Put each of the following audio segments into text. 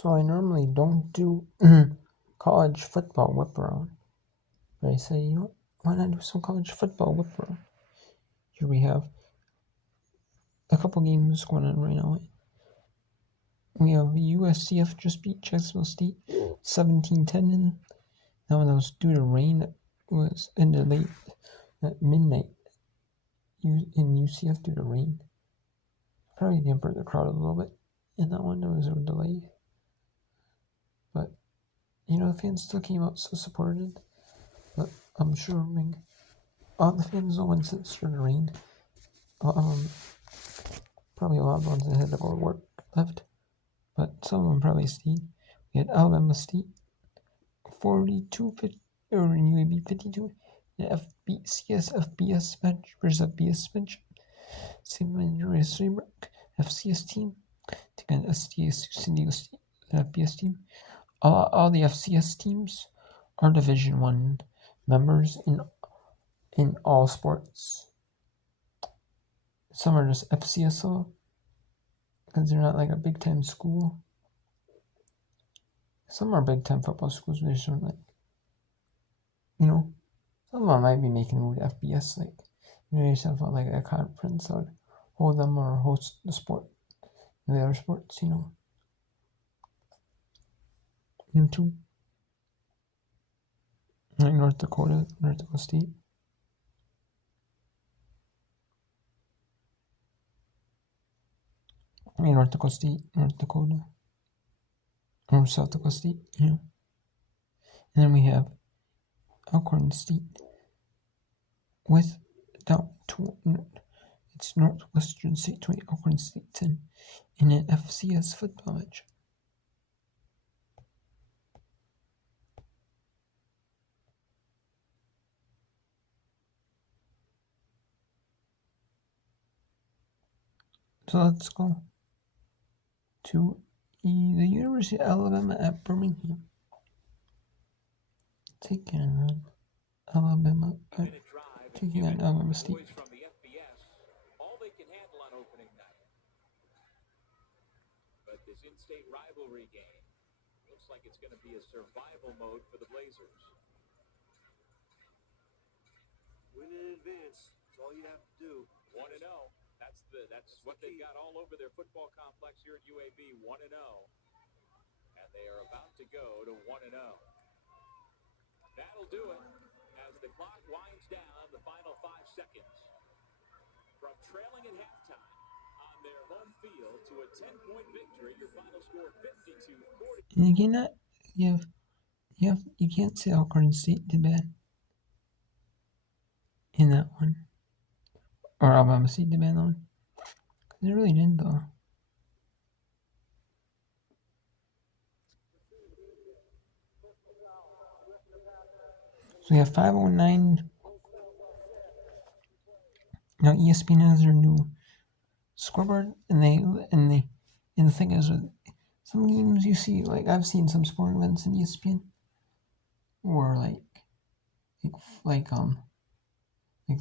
So I normally don't do college football whip around. But I say, you know what? Why not do some college football whip around? Here we have a couple games going on right now. We have USCF just beat Jacksonville State 17-10, and that one was due to rain. It was ended late at midnight in UCF due to rain. Probably dampened the crowd a little bit. In that one, there was a delay. But, the fans still came out so supported. But I'm sure all the fans, though, once it started rain, probably a lot of ones that had to go to work left. But some of them probably stayed. We had Alabama State 42-50, or in UAB 52. The FBCS FBS bench versus FBS bench. Same injury as Saybrook FCS team taking STS San Diego State FBS team. All the FCS teams are Division I members in all sports. Some are just FCS level because they're not like a big time school. Some are big time football schools, but they just don't like, some of them might be making a move to FBS, like, they just have like a conference that would hold them or host the sport, the other sports, too. Like North Dakota State. North Dakota, or South Dakota State, And then we have Alcorn State it's Northwestern State 20, Alcorn State 10, in an FCS football match. So let's go to the University of Alabama at Birmingham. Taking on Alabama State. All they can handle on opening night. But this in-state rivalry game looks like it's going to be a survival mode for the Blazers. Win in advance. That's all you have to do. 1-0. That's what they've got all over their football complex here at UAB. 1-0. And they are about to go to 1-0. That'll do it as the clock winds down the final 5 seconds. From trailing at halftime on their home field to a 10-point victory, your final score 52-40. And you can't say Alcorn State did bad in that one, or Alabama State did bad in that one. They really didn't, though. So we have 509. Now ESPN has their new scoreboard, and the thing is, some games you see, like I've seen some sporting events in ESPN, or like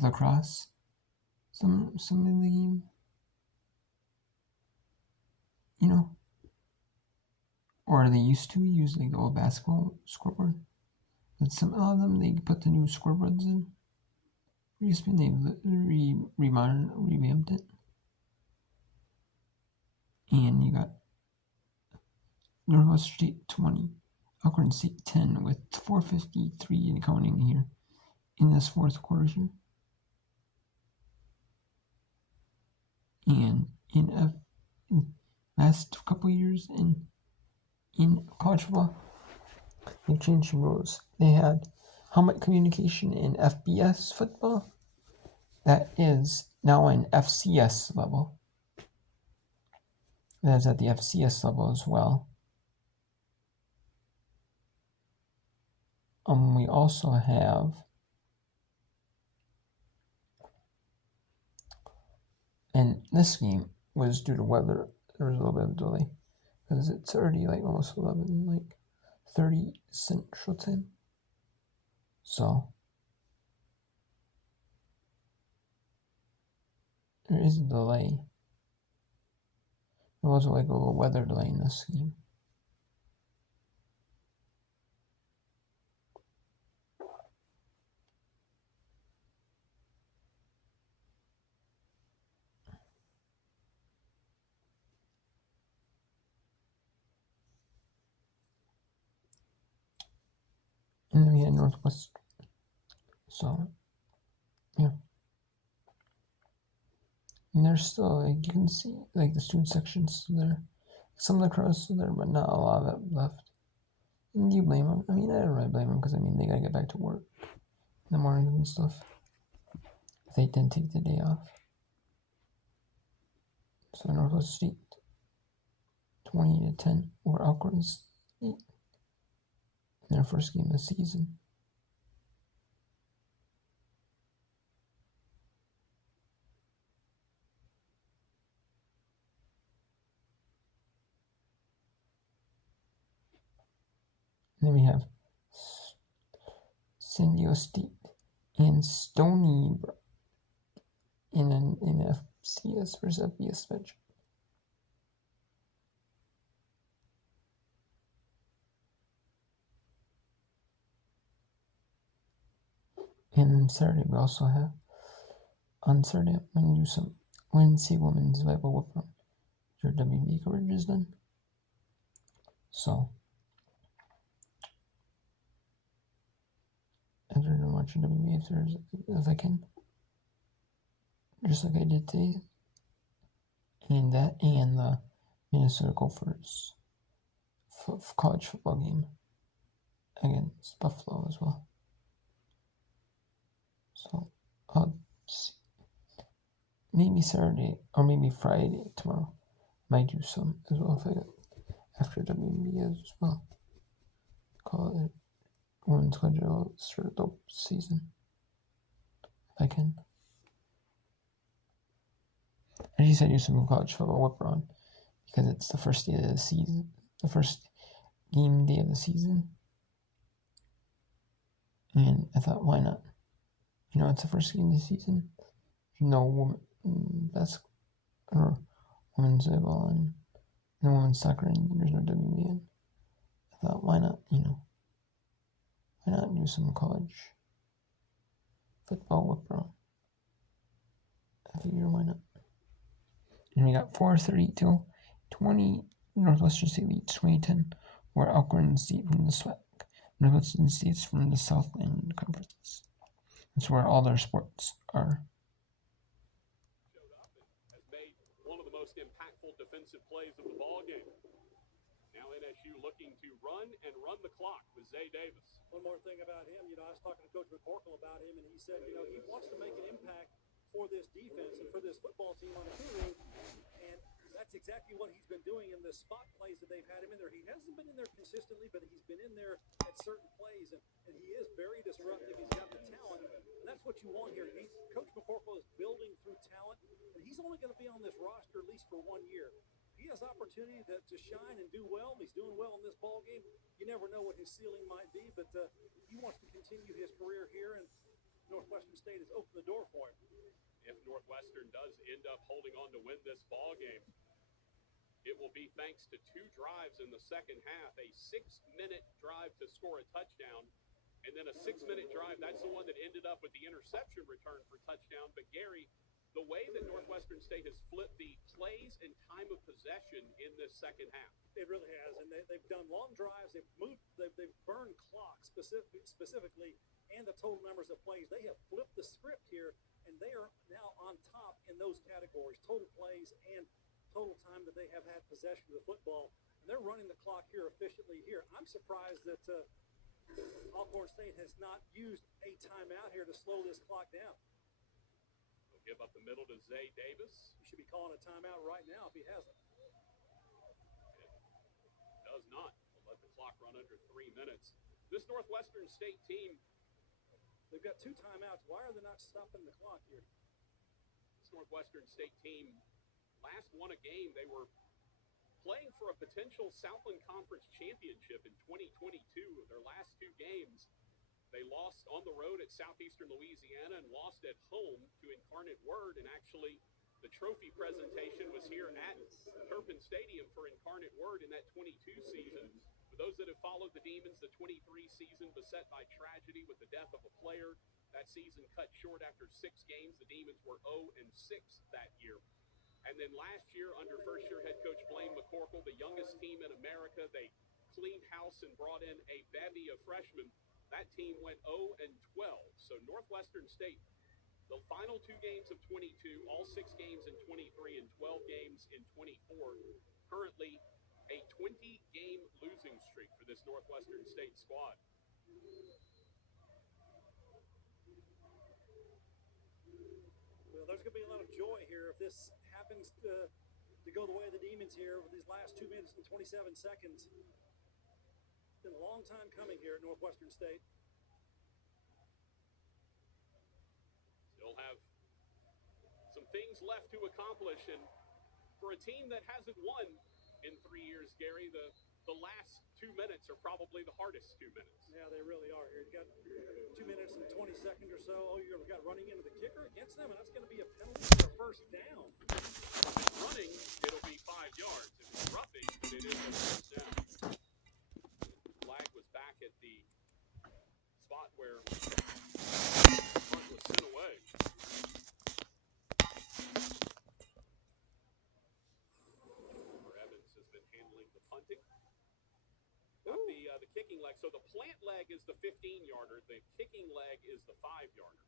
lacrosse, some of the game, or they used to use like the old basketball scoreboard, but a lot of them they put the new scoreboards in. ESPN they revamped it, and you got Northwestern State 20, Alcorn State 10 with 4:53 and counting here in this fourth quarter here. And in last couple years in college football, they changed some rules. They had helmet communication in FBS football. That is now an FCS level. That is at the FCS level as well. We also have and this game was due to weather. There was a little bit of delay because it's already like almost 11:30 Central Time. So there is a delay. There was like a little weather delay in this game. And then we had Northwest. So, yeah. And there's still, like, you can see, like, the student section's still there. Some of the crowd's still there, but not a lot of it left. And you blame them? I mean, I don't really blame them because, I mean, they gotta get back to work in the morning and stuff. They didn't take the day off. So Northwest State 20-10 over Alcorn State in their first game of the season. And then we have San Diego State and Stony Brook in an FCS versus FBS match. And then Saturday we also have, on Saturday I'm going to do some Wednesday Women's Volleyball Whip Run. Your WNBA coverage is done. So, after I'm watching WNBA if I can, just like I did today, and that and the Minnesota Gophers college football game against Buffalo as well. So I'll see. Maybe Saturday or maybe Friday tomorrow. Might do some as well if I got after WNBA as well. Call it women's college start the season if I can. I just said do some college football whip on because it's the first day of the season, the first game day of the season, and I thought, why not? You know, it's the first game of the season. There's no women basketball or women's volleyball and no women's soccer, and there's no WNBA. I thought, why not? You know, why not do some college football whip around? I figure, why not? And we got 4:32, 20 Northwestern State leads 2010, where Alcorn State from the SWAC, Northwestern State's from the Southland Conference. That's where all their sports are. Showed up and has made one of the most impactful defensive plays of the ball game. Now NSU looking to run the clock with Zay Davis. One more thing about him, I was talking to Coach McCorkle about him, and he said, he wants to make an impact for this defense and for this football team on the field, and that's exactly what he's been doing in the spot plays that they've had him in there. He hasn't been in there consistently, but he's been in there at certain plays, and he is very disruptive. He's got the talent, and that's what you want here. Coach McCorkle is building through talent, and he's only going to be on this roster at least for 1 year. He has opportunity to shine and do well. He's doing well in this ball game. You never know what his ceiling might be, but he wants to continue his career here, and Northwestern State has opened the door for him. If Northwestern does end up holding on to win this ball game, it will be thanks to 2 drives in the second half, a 6-minute drive to score a touchdown, and then a 6-minute drive. That's the one that ended up with the interception return for touchdown. But Gary, the way that Northwestern State has flipped the plays and time of possession in this second half. It really has, and they've done long drives. They've burned clocks specifically, and the total numbers of plays. They have flipped the script here, and they are now on top in those categories, total plays and total time that they have had possession of the football. And they're running the clock here efficiently here. I'm surprised that Alcorn State has not used a timeout here to slow this clock down. Give up the middle to Zay Davis. He should be calling a timeout right now if he hasn't. It does not. We'll let the clock run under 3 minutes. This Northwestern State team, they've got 2 timeouts. Why are they not stopping the clock here? This Northwestern State team last won a game. They were playing for a potential Southland Conference championship in 2022. Their last 2 games, they lost on the road at Southeastern Louisiana and lost at home to Incarnate Word. And actually, the trophy presentation was here at Turpin Stadium for Incarnate Word in that 22 season. For those that have followed the Demons, the 23 season beset by tragedy with the death of a player. That season cut short after 6 games. The Demons were 0-6 that year. And then last year, under first-year head coach Blaine McCorkle, the youngest team in America, they cleaned house and brought in a bevy of freshmen. that team went 0-12. So Northwestern State, the final 2 games of 22, all 6 games in 23, and 12 games in 24. Currently a 20-game losing streak for this Northwestern State squad. Well, there's going to be a lot of joy here if this happens to go the way of the Demons here with these last 2 minutes and 27 seconds. It's been a long time coming here at Northwestern State. Still have some things left to accomplish, and for a team that hasn't won in 3 years, Gary, the last 2 minutes are probably the hardest 2 minutes. Yeah, they really are here. You got 2 minutes and 20 seconds or so. Oh, you've got running into the kicker against them, and that's going to be a penalty for a first down. If it's running, it'll be 5 yards. If it's roughing, it is a first down. Flag was back at the spot where the punt was sent away. Evans has been handling the punting. Got the kicking leg. So the plant leg is the 15-yarder. The kicking leg is the 5-yarder.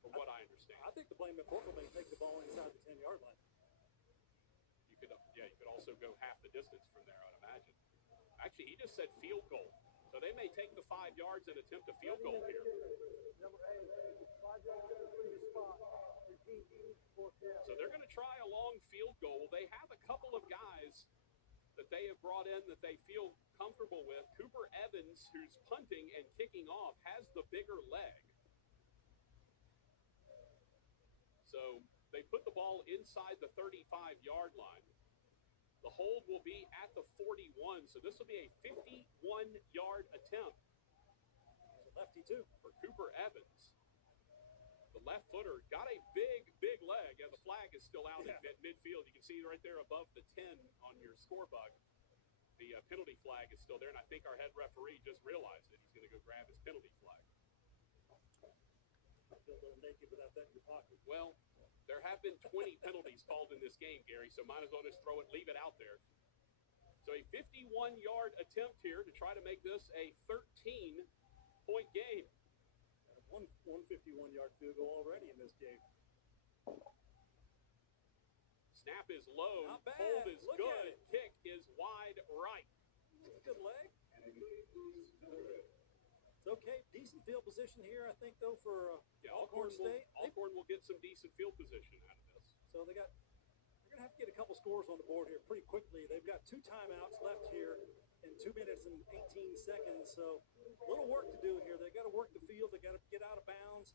From what I understand. I think the Blaine McCorkle may take the ball inside the 10-yard line. You could also go half the distance from there, I'd imagine. Actually, he just said field goal. So they may take the 5 yards and attempt a field goal here. So they're going to try a long field goal. They have a couple of guys that they have brought in that they feel comfortable with. Cooper Evans, who's punting and kicking off, has the bigger leg. So they put the ball inside the 35-yard line. The hold will be at the 41, so this will be a 51-yard attempt. He's a lefty, too. For Cooper Evans. The left footer got a big leg, and the flag is still out at midfield. You can see right there above the 10 on your scorebug. The penalty flag is still there, and I think our head referee just realized it. He's going to go grab his penalty flag. I feel a little naked without that in your pocket. Well, there have been 20 penalties called in this game, Gary, so might as well just leave it out there. So a 51-yard attempt here to try to make this a 13-point game. One 51-yard field goal already in this game. Snap is low. Not bad. Hold is Look good. at it. Kick is wide right. That's a good leg. It's okay. Decent field position here, I think, though, for Alcorn State. Alcorn will get some decent field position out of this. So they're going to have to get a couple scores on the board here pretty quickly. They've got 2 timeouts left here in 2 minutes and 18 seconds. So a little work to do here. They've got to work the field. They've got to get out of bounds.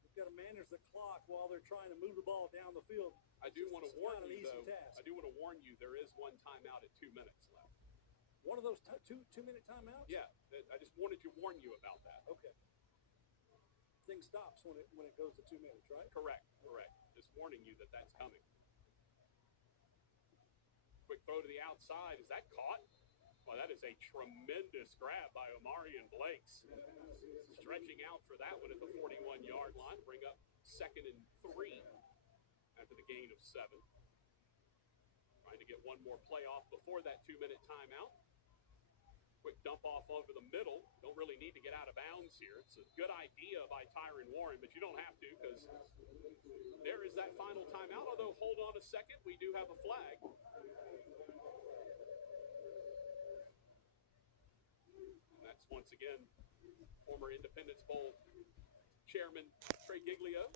They've got to manage the clock while they're trying to move the ball down the field. I do want to warn you, though. Task. I do want to warn you, there is one timeout at 2 minutes left. One of those two-minute timeouts? Yeah, I just wanted to warn you about that. Okay. Thing stops when it goes to 2 minutes, right? Correct. Just warning you that that's coming. Quick throw to the outside. Is that caught? Well, that is a tremendous grab by Omarion Blakes. Stretching out for that one at the 41-yard line. Bring up 2nd and 3 after the gain of 7. Trying to get one more play off before that 2-minute timeout. Quick dump off over the middle. Don't really need to get out of bounds here. It's a good idea by Tyron Warren, but you don't have to because there is that final timeout. Although, hold on a second, we do have a flag. And that's once again former Independence Bowl chairman Trey Giglio